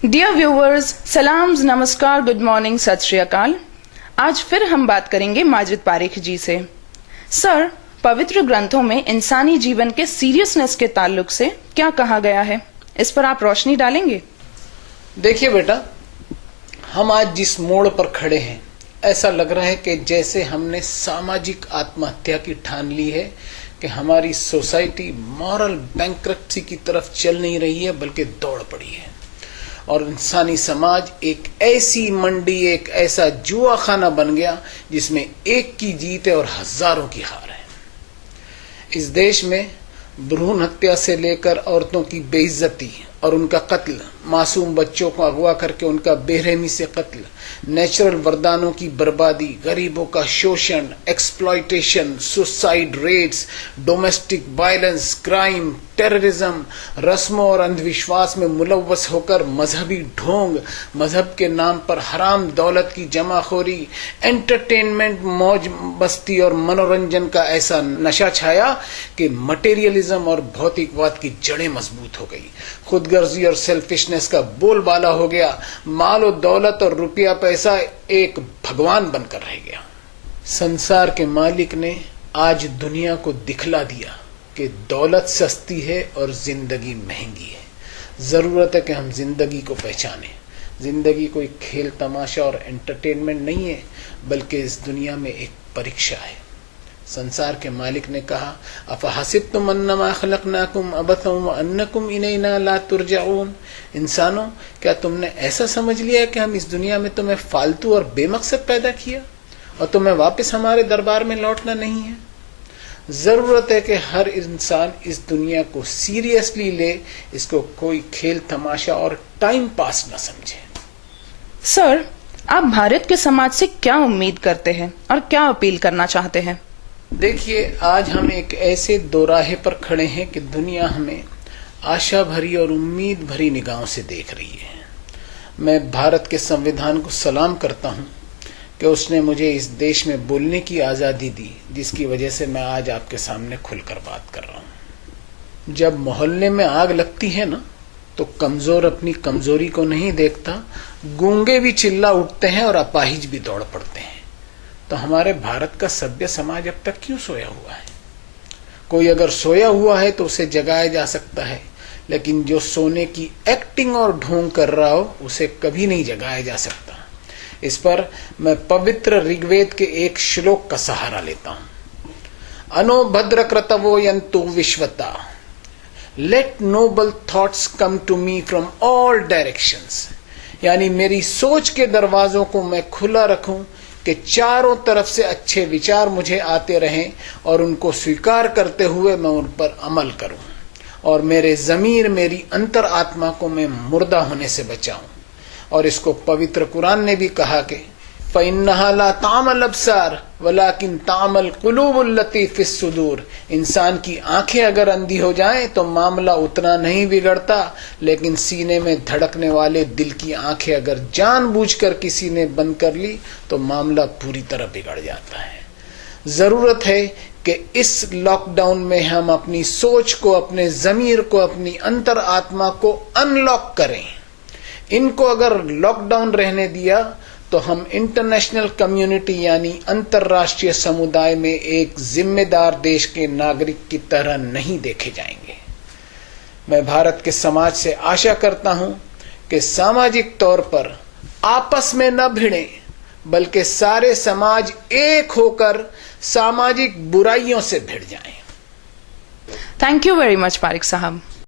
Dear viewers, Psalms, नमस्कार, good morning, सत श्री अकाल। आज फिर हम बात करेंगे माजिद पारिख जी से। सर, पवित्र ग्रंथों में इंसानी जीवन के सीरियसनेस के ताल्लुक से क्या कहा गया है, इस पर आप रोशनी डालेंगे? देखिए बेटा, हम आज जिस मोड़ पर खड़े हैं, ऐसा लग रहा है कि जैसे हमने सामाजिक आत्महत्या की ठान ली है कि हमारी सोसाइटी मॉरल बैंक्रप्सी की तरफ चल नहीं रही है, बल्कि दौड़ पड़ी है और इंसानी समाज एक ऐसी मंडी, एक ऐसा जुआ खाना बन गया जिसमें एक की जीत है और हजारों की हार है। इस देश में भ्रूण हत्या से लेकर औरतों की बेइज्जती और उनका कत्ल, मासूम बच्चों को अगवा करके उनका बेरहमी से कत्ल, नेचुरल वरदानों की बर्बादी, गरीबों का शोषण, exploitation, suicide rates, domestic violence, crime, terrorism, रस्मों और अंधविश्वास में मुलव्वस होकर मजहबी ढोंग, मजहब के नाम पर हराम दौलत की जमाखोरी, एंटरटेनमेंट, मौज मस्ती और मनोरंजन का ऐसा नशा छाया कि मटेरियलिज्म और भौतिकवाद की जड़ें मजबूत हो गई। खुदगर्जी और सेल्फिशनेस का बोलबाला हो गया। माल और दौलत और रुपया पैसा एक भगवान बनकर रह गया। संसार के मालिक ने आज दुनिया को दिखला दिया कि दौलत सस्ती है और जिंदगी महंगी है। जरूरत है कि हम जिंदगी को पहचानें। जिंदगी कोई खेल तमाशा और एंटरटेनमेंट नहीं है, बल्कि इस दुनिया में एक परीक्षा है। संसार के मालिक ने कहा, अफहसिब्तुम अन्नमा खलकनाकुम अबथम व अन्नकुम इलैना ला तुरजाऊन। इंसानों, क्या तुमने ऐसा समझ लिया कि हम इस दुनिया में तुम्हें फालतू और बेमकसद पैदा किया और तुम्हें वापस हमारे दरबार में लौटना नहीं है? जरूरत है कि हर इंसान इस दुनिया को सीरियसली ले, इसको कोई खेल तमाशा और टाइम पास न समझे। सर, आप भारत के समाज से क्या उम्मीद करते हैं और क्या अपील करना चाहते हैं? देखिए, आज हम एक ऐसे दोराहे पर खड़े हैं कि दुनिया हमें आशा भरी और उम्मीद भरी निगाहों से देख रही है। मैं भारत के संविधान को सलाम करता हूं कि उसने मुझे इस देश में बोलने की आज़ादी दी, जिसकी वजह से मैं आज आपके सामने खुलकर बात कर रहा हूं। जब मोहल्ले में आग लगती है ना, तो कमजोर अपनी कमजोरी को नहीं देखता, गूंगे भी चिल्ला उठते हैं और अपाहिज भी दौड़ पड़ते हैं। तो हमारे भारत का सभ्य समाज अब तक क्यों सोया हुआ है? कोई अगर सोया हुआ है तो उसे जगाया जा सकता है, लेकिन जो सोने की एक्टिंग और ढोंग कर रहा हो उसे कभी नहीं जगाया जा सकता। इस पर मैं पवित्र ऋग्वेद के एक श्लोक का सहारा लेता हूं। अनो भद्र क्रतवो यंतु विश्वता, let noble thoughts come to me from all directions. यानी मेरी सोच के दरवाजों को मैं खुला रखूं कि चारों तरफ से अच्छे विचार मुझे आते रहें और उनको स्वीकार करते हुए मैं उन पर अमल करूं और मेरे ज़मीर, मेरी अंतर आत्मा को मैं मुर्दा होने से बचाऊं। और इसको पवित्र कुरान ने भी कहा कि फ़इन्नहा ला तामल अब्सार वलाकिन तामल कुलूबुल लती फिस सुदूर। इंसान की आंखें अगर अंधी हो जाएं तो मामला उतना नहीं बिगड़ता, लेकिन सीने में धड़कने वाले दिल की आंखें अगर जानबूझकर किसी ने बंद कर ली तो मामला पूरी तरह बिगड़ जाता है। जरूरत है कि इस लॉकडाउन में हम अपनी सोच को, अपने ज़मीर को, अपनी अंतर आत्मा को अनलॉक करें। इनको अगर लॉकडाउन रहने दिया तो हम इंटरनेशनल कम्युनिटी यानी अंतर्राष्ट्रीय समुदाय में एक जिम्मेदार देश के नागरिक की तरह नहीं देखे जाएंगे। मैं भारत के समाज से आशा करता हूं कि सामाजिक तौर पर आपस में न भिड़ें, बल्कि सारे समाज एक होकर सामाजिक बुराइयों से भिड़ जाएं। Thank you very much Pareek साहब।